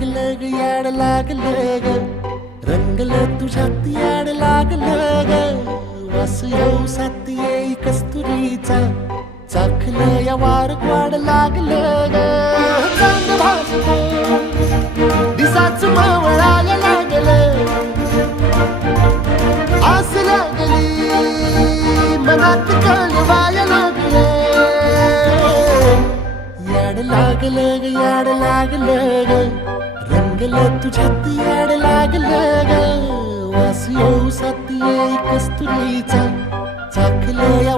लागलं ग याड लागलं ग रंगलं तुझ्यात याड लागलं ग वास येऊ सात येई कस्तुरीचा चाखलं या वार वाड लागलं ग चांग भासतो दिसाच मावळायला लागलं आस लागली मनात कळवायला लागलं याड लागलं ग याड लागलं ग रंगलं तुझ्यात याड लागलं ग वास येऊ सात येई कस्तुरीचा चाखलं या